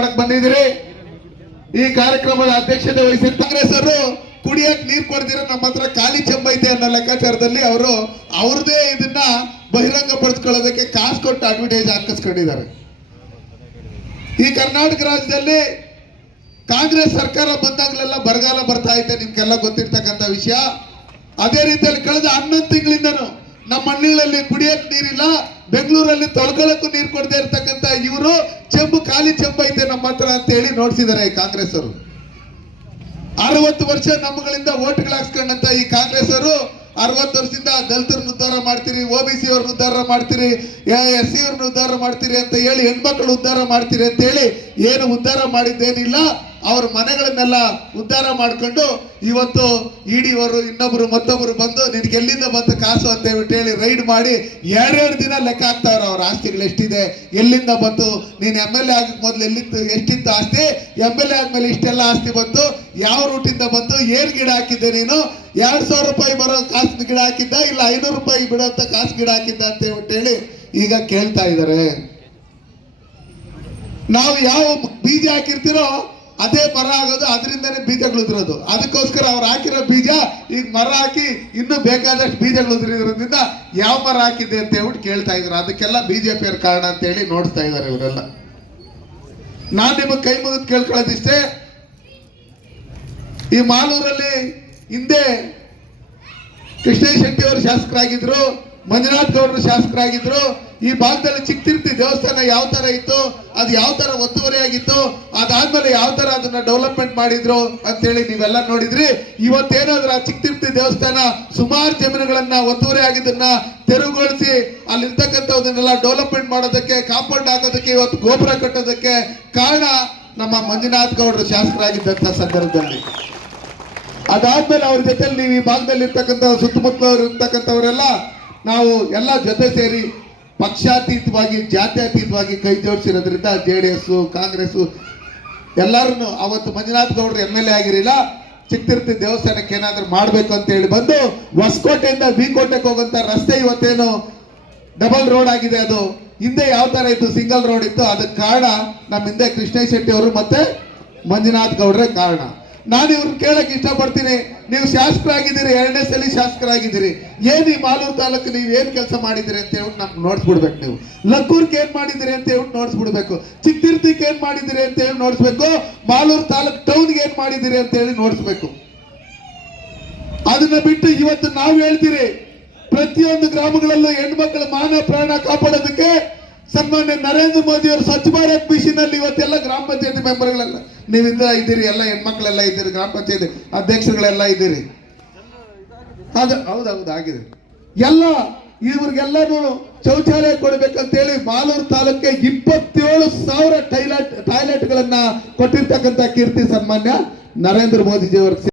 ಬಂದಿದ್ದೀರಿ. ಈ ಕಾರ್ಯಕ್ರಮದ ಅಧ್ಯಕ್ಷತೆ ವಹಿಸಿ ಕಾಂಗ್ರೆಸ್ ಅವರು ಕುಡಿಯಕ್ ನೀರು ಕೊಡ್ದಿರ ನಮ್ಮ ಹತ್ರ ಖಾಲಿ ಚೆಂಬ ಐತೆ ಅನ್ನೋ ಲೆಕ್ಕಾಚಾರದಲ್ಲಿ ಅವರು ಅವ್ರದೇ ಇದನ್ನ ಬಹಿರಂಗ ಪಡಿಸ್ಕೊಳ್ಳೋದಕ್ಕೆ ಕಾಸು ಕೊಟ್ಟು ಅಡ್ವರ್ಟೈಸ್ ಹಾಕಿಸ್ಕೊಂಡಿದ್ದಾರೆ. ಈ ಕರ್ನಾಟಕ ರಾಜ್ಯದಲ್ಲಿ ಕಾಂಗ್ರೆಸ್ ಸರ್ಕಾರ ಬಂದಾಗಲೆಲ್ಲ ಬರಗಾಲ ಬರ್ತಾ ಐತೆ, ನಿಮ್ಗೆಲ್ಲ ಗೊತ್ತಿರ್ತಕ್ಕಂಥ ವಿಷಯ. ಅದೇ ರೀತಿಯಲ್ಲಿ ಕಳೆದ 11 ತಿಂಗಳಿಂದನೂ ನಮ್ಮ ಹಳ್ಳಿಗಳಲ್ಲಿ ಕುಡಿಯಕ್ ನೀರಿಲ್ಲ, ಬೆಂಗಳೂರಲ್ಲಿ ತೊಳ್ಕೊಳ್ಳಕ್ಕೂ ನೀರು ಕೊಡದೇ ಇರ್ತಕ್ಕಂಥ ಇವರು ಚೆಂಬು ಖಾಲಿ ಚೆಂಬು ಐತೆ ನಮ್ಮ ಹತ್ರ ಅಂತ ಹೇಳಿ ನೋಡ್ಸಿದ್ದಾರೆ ಕಾಂಗ್ರೆಸ್ ಅವರು. 60 ವರ್ಷ ನಮ್ಮಗಳಿಂದ ಓಟ್ಗಳು ಹಾಕ್ಸ್ಕೊಂಡಂತ ಈ ಕಾಂಗ್ರೆಸ್ ಅವರು 60 ವರ್ಷದಿಂದ ದಲಿತರನ್ನ ಉದ್ಧಾರ ಮಾಡ್ತೀರಿ, OBC ಅವ್ರನ್ನ ಉದ್ಧಾರ ಮಾಡ್ತೀರಿ, SC ಅವ್ರನ್ನ ಉದ್ಧಾರ ಮಾಡ್ತೀರಿ ಅಂತ ಹೇಳಿ, ಹೆಣ್ಮಕ್ಳು ಉದ್ಧಾರ ಮಾಡ್ತೀರಿ ಅಂತ ಹೇಳಿ ಏನು ಉದ್ಧಾರ ಮಾಡಿದ್ದೇನಿಲ್ಲ. ಅವ್ರ ಮನೆಗಳನ್ನೆಲ್ಲ ಉದ್ಧಾರ ಮಾಡ್ಕೊಂಡು ಇವತ್ತು ಇಡಿಯವರು ಇನ್ನೊಬ್ರು ಮತ್ತೊಬ್ರು ಬಂದು ನಿನ್ಗೆ ಎಲ್ಲಿಂದ ಬಂತು ಕಾಸು ಅಂತ ಹೇಳಿ ರೈಡ್ ಮಾಡಿ 2 ದಿನ ಲೆಕ್ಕ ಹಾಕ್ತಾವ್ರ. ಅವ್ರ ಆಸ್ತಿಗಳು ಎಷ್ಟಿದೆ, ಎಲ್ಲಿಂದ ಬಂತು, ನೀನು MLA ಆಗಕ್ಕೆ ಮೊದಲು ಎಲ್ಲಿತ್ತು, ಎಷ್ಟಿತ್ತು ಆಸ್ತಿ, MLA ಆದ್ಮೇಲೆ ಇಷ್ಟೆಲ್ಲ ಆಸ್ತಿ ಬಂತು, ಯಾವ ರೂಟಿಂದ ಬಂತು, ಏನ್ ಗಿಡ ಹಾಕಿದ್ದೆ ನೀನು, 2,000 ರೂಪಾಯಿ ಬರೋ ಕಾಸು ಗಿಡ ಹಾಕಿದ್ದ, ಇಲ್ಲ 500 ರೂಪಾಯಿ ಬಿಡೋಂಥ ಕಾಸು ಗಿಡ ಹಾಕಿದ್ದ ಅಂತ ಹೇಳಿ ಈಗ ಕೇಳ್ತಾ ಇದ್ದಾರೆ. ನಾವು ಯಾವ ಬೀಜ ಹಾಕಿರ್ತೀರೋ ಅದೇ ಮರ ಆಗೋದು, ಅದರಿಂದನೇ ಬೀಜಗಳು ಉದುರೋದು. ಅದಕ್ಕೋಸ್ಕರ ಅವ್ರು ಹಾಕಿರೋ ಬೀಜ ಈಗ ಮರ ಹಾಕಿ ಇನ್ನೂ ಬೇಕಾದಷ್ಟು ಬೀಜಗಳು ಉದುರಿರೋದ್ರಿಂದ ಯಾವ ಮರ ಹಾಕಿದೆ ಅಂತ ಹೇಳ್ಬಿಟ್ಟು ಕೇಳ್ತಾ ಇದ್ರು. ಅದಕ್ಕೆಲ್ಲ BJP ಕಾರಣ ಅಂತ ಹೇಳಿ ನೋಡ್ತಾ ಇದ್ದಾರೆ ಇವರೆಲ್ಲ. ನಾನ್ ನಿಮಗೆ ಕೈ ಮುಗಿದು ಕೇಳ್ಕೊಳ್ಳೋದಿಷ್ಟೇ, ಈ ಮಾಲೂರಲ್ಲಿ ಹಿಂದೆ ಕೃಷ್ಣೇಶ್ ಶೆಟ್ಟಿ ಅವರು ಶಾಸಕರಾಗಿದ್ರು, ಮಂಜುನಾಥ್ ಗೌಡರು ಶಾಸಕರಾಗಿದ್ರು. ಈ ಭಾಗದಲ್ಲಿ ಚಿಕ್ಕತಿರ್ತಿ ದೇವಸ್ಥಾನ ಯಾವ ತರ ಇತ್ತು, ಅದು ಯಾವ ತರ ಒತ್ತುವರಿ ಆಗಿತ್ತು, ಅದಾದ್ಮೇಲೆ ಯಾವ ತರ ಅದನ್ನ ಡೆವಲಪ್ಮೆಂಟ್ ಮಾಡಿದ್ರು ಅಂತೇಳಿ ನೀವೆಲ್ಲ ನೋಡಿದ್ರಿ. ಇವತ್ತೇನಾದ್ರೂ ಆ ಚಿಕ್ಕತಿರ್ತಿ ದೇವಸ್ಥಾನ ಸುಮಾರು ಜಮೀನುಗಳನ್ನ ಒತ್ತುವರಿ ಆಗಿದ್ದನ್ನ ತೆರವುಗೊಳಿಸಿ ಅಲ್ಲಿರ್ತಕ್ಕಂಥದನ್ನೆಲ್ಲ ಡೆವಲಪ್ಮೆಂಟ್ ಮಾಡೋದಕ್ಕೆ, ಕಾಂಪೌಂಡ್ ಹಾಕೋದಕ್ಕೆ, ಇವತ್ತು ಗೋಪುರ ಕಟ್ಟೋದಕ್ಕೆ ಕಾರಣ ನಮ್ಮ ಮಂಜುನಾಥ್ ಗೌಡರು ಶಾಸಕರಾಗಿದ್ದಂಥ ಸಂದರ್ಭದಲ್ಲಿ. ಅದಾದ್ಮೇಲೆ ಅವ್ರ ಜೊತೆಲಿ ನೀವು ಈ ಭಾಗದಲ್ಲಿ ಇರ್ತಕ್ಕಂಥ ಸುತ್ತಮುತ್ತಲವರು ಇರ್ತಕ್ಕಂಥವರೆಲ್ಲ ನಾವು ಎಲ್ಲ ಜೊತೆ ಸೇರಿ ಪಕ್ಷಾತೀತವಾಗಿ, ಜಾತ್ಯತೀತವಾಗಿ ಕೈ ಜೋಡಿಸಿರೋದ್ರಿಂದ JDS, ಕಾಂಗ್ರೆಸ್ ಎಲ್ಲರೂ ಅವತ್ತು ಮಂಜುನಾಥ್ ಗೌಡರು MLA ಆಗಿರಲಿಲ್ಲ. ಚಿಕ್ಕತಿರ್ತಿ ದೇವಸ್ಥಾನಕ್ಕೆ ಏನಾದ್ರೂ ಮಾಡಬೇಕು ಅಂತ ಹೇಳಿ ಬಂದು ಹೊಸಕೋಟೆಯಿಂದ B ಕೋಟೆಗೆ ಹೋಗುವಂತ ರಸ್ತೆ ಇವತ್ತೇನು ಡಬಲ್ ರೋಡ್ ಆಗಿದೆ. ಅದು ಹಿಂದೆ ಯಾವ ತರ ಇತ್ತು, ಸಿಂಗಲ್ ರೋಡ್ ಇತ್ತು. ಅದಕ್ಕೆ ಕಾರಣ ನಮ್ಮ ಹಿಂದೆ ಕೃಷ್ಣೇಶ್ ಶೆಟ್ಟಿ ಅವರು ಮತ್ತೆ ಮಂಜುನಾಥ್ ಗೌಡ್ರೆ ಕಾರಣ. ನಾನು ಇವ್ರನ್ನ ಕೇಳಕ್ ಇಷ್ಟಪಡ್ತೀನಿ, ನೀವು ಶಾಸಕರಾಗಿದ್ದೀರಿ, 2ನೇ ಸಲ ಶಾಸಕರಾಗಿದ್ದೀರಿ, ಏನ್ ಈ ಮಾಲೂರು ತಾಲೂಕು ನೀವು ಏನ್ ಕೆಲಸ ಮಾಡಿದಿರಿ ಅಂತ ಹೇಳ್ಬಿಟ್ಟು ನಮ್ಗೆ ನೋಡ್ಸ್ಬಿಡ್ಬೇಕು. ನೀವು ಲಕ್ಕೂರ್ಗೆ ಏನ್ ಮಾಡಿದಿರಿ ಅಂತ ಹೇಳ್ಬಿಟ್ಟು ನೋಡ್ಸ್ಬಿಡ್ಬೇಕು, ಚಿಕ್ಕತಿರ್ತಿಗೆ ಏನ್ ಮಾಡಿದಿರಿ ಅಂತ ಹೇಳಿ ನೋಡ್ಸ್ಬೇಕು, ಮಾಲೂರು ತಾಲೂಕು ಟೌನ್ಗೆ ಏನ್ ಮಾಡಿದಿರಿ ಅಂತ ಹೇಳಿ ನೋಡ್ಸ್ಬೇಕು. ಅದನ್ನ ಬಿಟ್ಟು ಇವತ್ತು ನಾವು ಹೇಳ್ತೀರಿ ಪ್ರತಿಯೊಂದು ಗ್ರಾಮಗಳಲ್ಲೂ ಹೆಣ್ಮಕ್ಳ ಮಾನ ಪ್ರಾಣ ಕಾಪಾಡೋದಕ್ಕೆ ಸನ್ಮಾನ್ಯ ನರೇಂದ್ರ ಮೋದಿ ಅವರು ಸ್ವಚ್ಛ ಭಾರತ್ ಮಿಷನ್ ಅಲ್ಲಿ ಇವತ್ತೆಲ್ಲ ಗ್ರಾಮ ಪಂಚಾಯತಿ ಮೆಂಬರ್ಗಳೆಲ್ಲ ನೀವಿಂದ ಇದ್ದೀರಿ, ಎಲ್ಲ ಹೆಣ್ಮಕ್ಳೆಲ್ಲ ಇದ್ದೀರಿ, ಗ್ರಾಮ ಪಂಚಾಯತಿ ಅಧ್ಯಕ್ಷಗಳೆಲ್ಲ ಇದ್ದೀರಿ. ಹೌದೌದು ಆಗಿದೆ. ಎಲ್ಲ ಇವ್ರಿಗೆಲ್ಲನೂ ಶೌಚಾಲಯ ಕೊಡ್ಬೇಕಂತೇಳಿ ಮಾಲೂರು ತಾಲೂಕಿಗೆ 27,000 ಟಾಯ್ಲೆಟ್ಗಳನ್ನ ಕೊಟ್ಟಿರ್ತಕ್ಕಂಥ ಕೀರ್ತಿ ಸನ್ಮಾನ್ಯ ನರೇಂದ್ರ ಮೋದಿಜಿ ಅವ್ರಿಗೆ